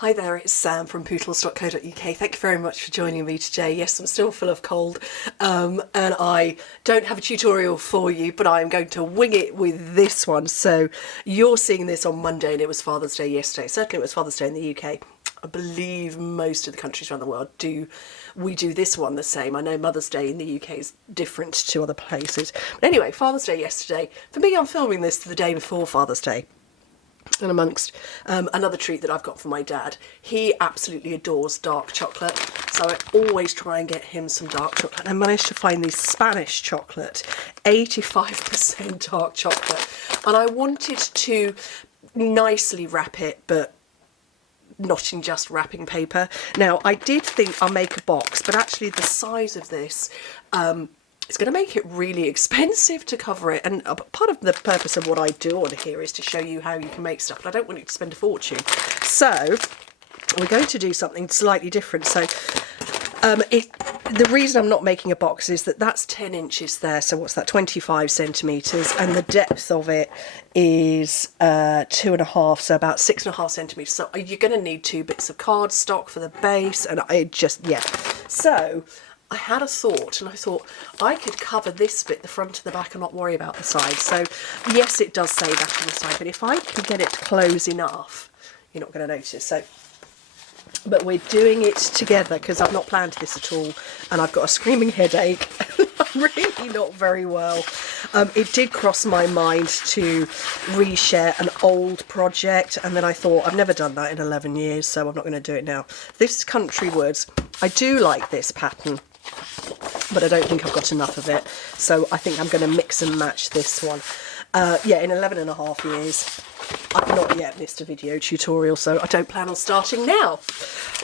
Hi there, it's Sam from Pootles.co.uk. Thank you very much for joining me today. Yes, I'm still full of cold and I don't have a tutorial for you, but I'm going to wing it with this one. So you're seeing this on Monday and it was Father's Day yesterday. Certainly it was Father's Day in the UK. I believe most of the countries around the world do this one the same. I know Mother's Day in the UK is different to other places. But anyway, Father's Day yesterday. For me, I'm filming this the day before Father's Day. And amongst another treat that I've got for my dad, he absolutely adores dark chocolate, so I always try and get him some dark chocolate. I managed to find this Spanish chocolate, 85% dark chocolate, and I wanted to nicely wrap it, but not in just wrapping paper. Now, I did think I'll make a box, but actually the size of this, it's going to make it really expensive to cover it, and part of the purpose of what I do on here is to show you how you can make stuff, but I don't want you to spend a fortune. So we're going to do something slightly different. So the reason I'm not making a box is that that's 10 inches there, so what's that, 25 centimetres, and the depth of it is 2.5, so about 6.5 centimetres. So you're going to need 2 bits of cardstock for the base, and so I had a thought, and I thought I could cover this bit, the front and the back, and not worry about the side. So yes, it does say that on the side, but if I can get it close enough, you're not going to notice. So, but we're doing it together because I've not planned this at all, and I've got a screaming headache. I'm really not very well. It did cross my mind to reshare an old project, and then I thought I've never done that in 11 years, so I'm not going to do it now. This is Country Woods. I do like this pattern, but I don't think I've got enough of it, so I think I'm going to mix and match this one. Yeah, in 11.5 years I've not yet missed a video tutorial, so I don't plan on starting now.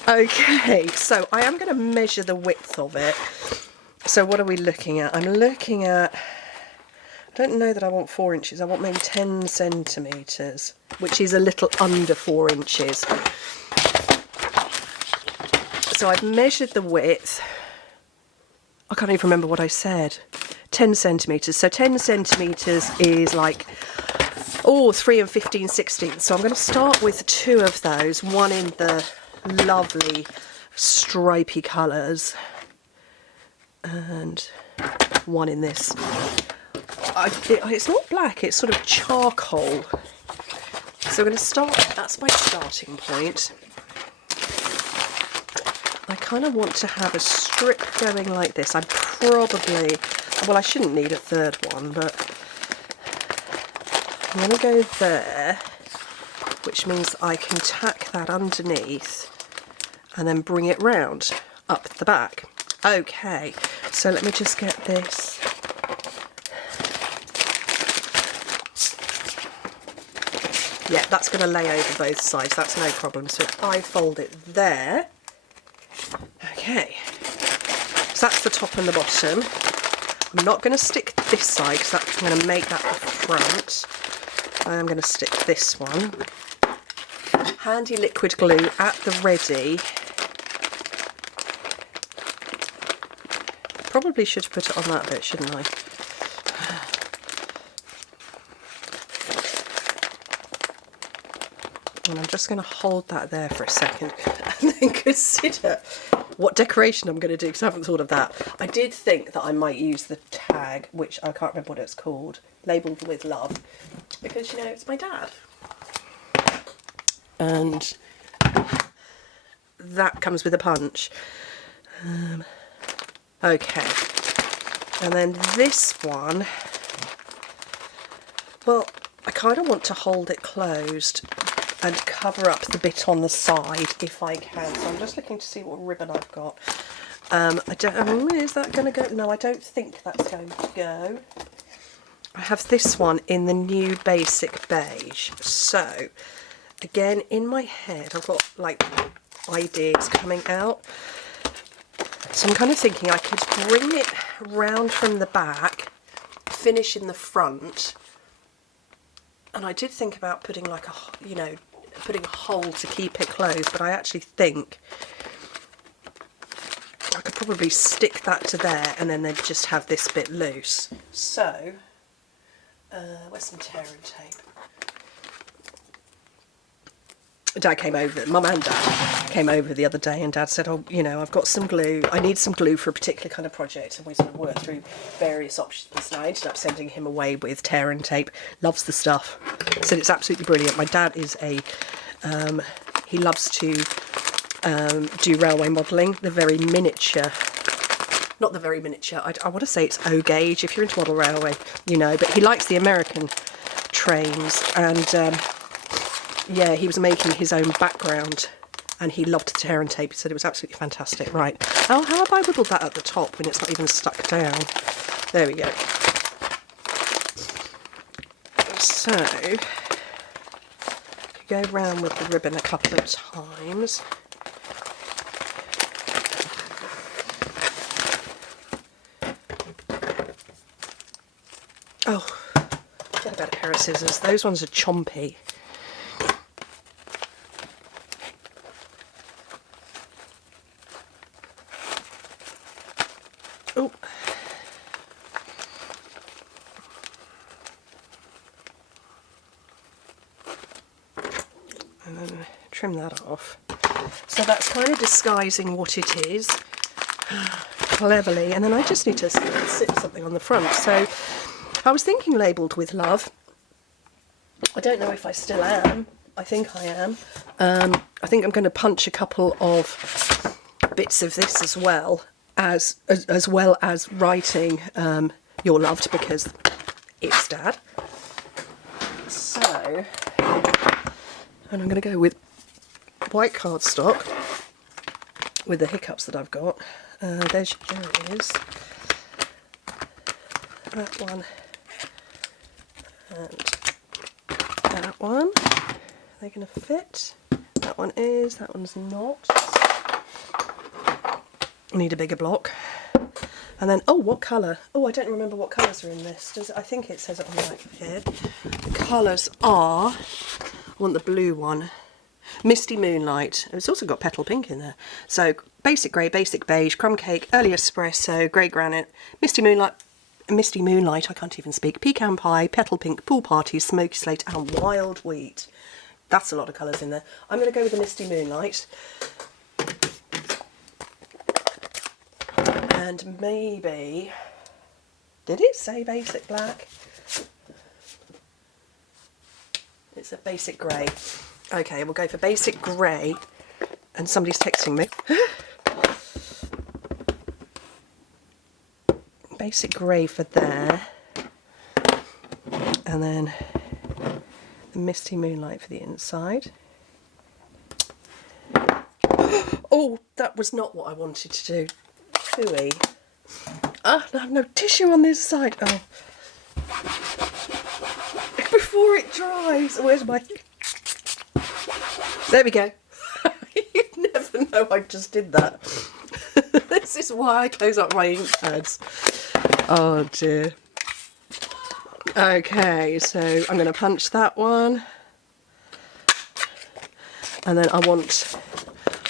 Okay, so I am going to measure the width of it. So what are we looking at? I'm looking at, I don't know that I want 4 inches, I want maybe 10 centimetres, which is a little under 4 inches. So I've measured the width. I can't even remember what I said. 10 centimetres. So 10 centimetres is like, 3 and 15/16. So I'm going to start with 2 of those. One in the lovely stripy colours, and one in this. It's not black, it's sort of charcoal. So I'm going to start, that's my starting point. I kind of want to have a strip going like this. I probably, well, I shouldn't need a third one, but I'm going to go there, which means I can tack that underneath and then bring it round up the back. Okay, so let me just get this. Yeah, that's going to lay over both sides, that's no problem. So if I fold it there, okay, so that's the top and the bottom. I'm not going to stick this side because I'm going to make that the front. I am going to stick this one. Handy liquid glue at the ready. Probably should have put it on that bit, shouldn't I? And I'm just going to hold that there for a second and then consider what decoration I'm going to do, because I haven't thought of that. I did think that I might use the tag, which I can't remember what it's called, labelled with love, because, you know, it's my dad. And that comes with a punch. Okay. And then this one, well, I kind of want to hold it closed and cover up the bit on the side if I can. So I'm just looking to see what ribbon I've got. Is that going to go? No, I don't think that's going to go. I have this one in the new basic beige. So again, in my head, I've got like ideas coming out. So I'm kind of thinking I could bring it round from the back, finish in the front. And I did think about putting like putting a hole to keep it closed, but I actually think I could probably stick that to there and then they'd just have this bit loose. So, where's some tearing tape? Dad came over, Mum and Dad came over the other day, and Dad said, oh, you know, I've got some glue, I need some glue for a particular kind of project, and we sort of worked through various options, and I ended up sending him away with tear and tape. Loves the stuff, said it's absolutely brilliant. My dad is a, he loves to do railway modelling, the very miniature, not the very miniature, I want to say it's O gauge, if you're into model railway, you know, but he likes the American trains, and yeah, he was making his own background and he loved to tear and tape. He said it was absolutely fantastic. Right, oh, how have I whittled that at the top when it's not even stuck down? There we go. So, go round with the ribbon a couple of times. Oh, forget about a pair of scissors. Those ones are chompy. Oh. And then trim that off. So that's kind of disguising what it is cleverly, and then I just need to sit something on the front. So I was thinking labelled with love. I don't know if I still am. I think I am. I think I'm going to punch a couple of bits of this as well as writing You're Loved, because it's Dad. So, and I'm going to go with white cardstock with the hiccups that I've got. There it is. That one and that one. Are they going to fit? That one is, that one's not. I need a bigger block. And then, oh, what colour? Oh, I don't remember what colours are in this. Does it, I think it says it on the back of here. The colours are, I want the blue one, Misty Moonlight. It's also got petal pink in there. So, basic grey, basic beige, crumb cake, early espresso, grey granite, Misty Moonlight, I can't even speak, pecan pie, petal pink, pool party, smoky slate, and wild wheat. That's a lot of colours in there. I'm going to go with the Misty Moonlight. And maybe, did it say basic black? It's a basic grey. Okay, we'll go for basic grey. And somebody's texting me. Basic grey for there. And then the Misty Moonlight for the inside. Oh, that was not what I wanted to do. Hooey. Ah, I have no tissue on this side. Oh. Before it dries. Where's my... There we go. You'd never know I just did that. This is why I close up my ink pads. Oh dear. Okay, so I'm going to punch that one. And then I want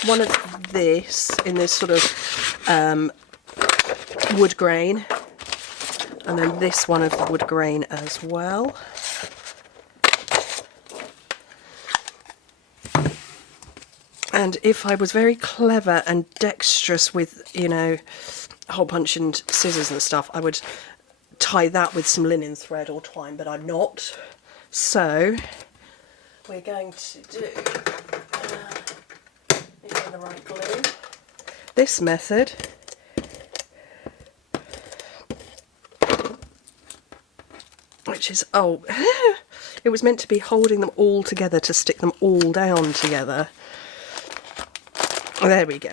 one of this in this sort of wood grain, and then this one of the wood grain as well. And if I was very clever and dexterous with, you know, hole punch and scissors and stuff, I would tie that with some linen thread or twine, but I'm not. So we're going to do the right glue. This method. Which is, oh, it was meant to be holding them all together to stick them all down together. There we go.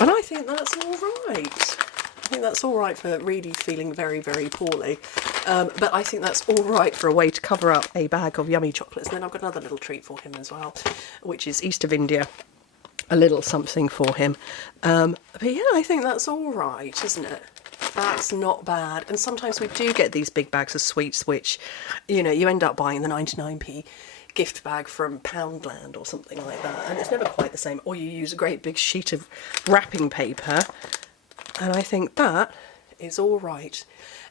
And I think that's all right. I think that's all right for really feeling very, very poorly. But I think that's all right for a way to cover up a bag of yummy chocolates. And then I've got another little treat for him as well, which is East of India. A little something for him. But yeah, I think that's all right, isn't it? That's not bad. And sometimes we do get these big bags of sweets, which, you know, you end up buying the 99p gift bag from Poundland or something like that, and it's never quite the same. Or you use a great big sheet of wrapping paper, and I think that It's all right.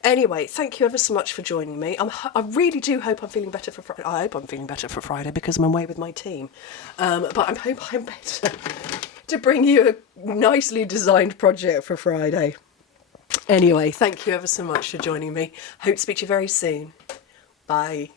Anyway, thank you ever so much for joining me. I really do hope I'm feeling better for Friday. I hope I'm feeling better for Friday because I'm away with my team. But I hope I'm better to bring you a nicely designed project for Friday. Anyway, thank you ever so much for joining me. Hope to speak to you very soon. Bye.